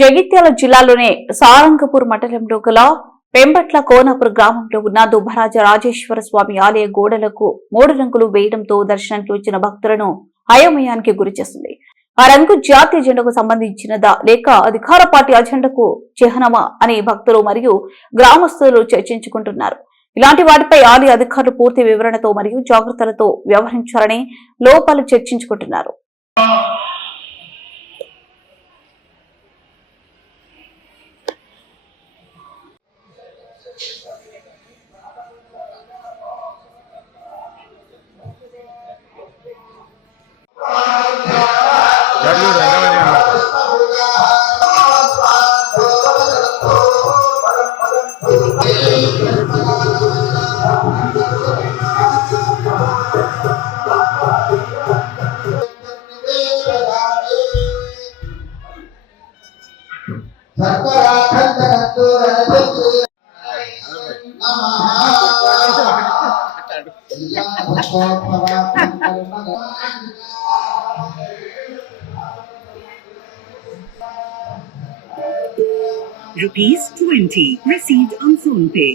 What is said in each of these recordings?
జగిత్యాల జిల్లాలోని సారంగపూర్ మండలంలో గల పెంపట్ల కోనాపూర్ గ్రామంలో ఉన్న దుబ్బరాజ రాజేశ్వర స్వామి ఆలయ గోడలకు 3 రంగులు వేయడంతో దర్శనానికి వచ్చిన భక్తులను అయోమయానికి గురిచేస్తుంది. ఆ రంగు జాతీయ జెండాకు సంబంధించినదా లేక అధికార పార్టీ అజెండాకు చిహ్నమా అని భక్తులు మరియు గ్రామస్తులు చర్చించుకుంటున్నారు. ఇలాంటి వాటిపై ఆలయ అధికారులు పూర్తి వివరణతో మరియు జాగ్రత్తలతో వ్యవహరించాలని లోపాలు చర్చించుకుంటున్నారు. ₹20 received on PhonePe.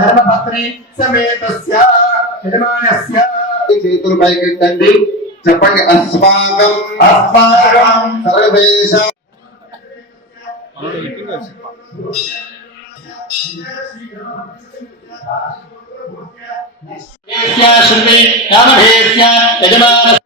ధర్మపత్ని సమేతస్య యజమానస్య చేతులు పైకెత్తండి, చెప్పండి. అస్మాకం అస్మాకం సర్వేష యజమాన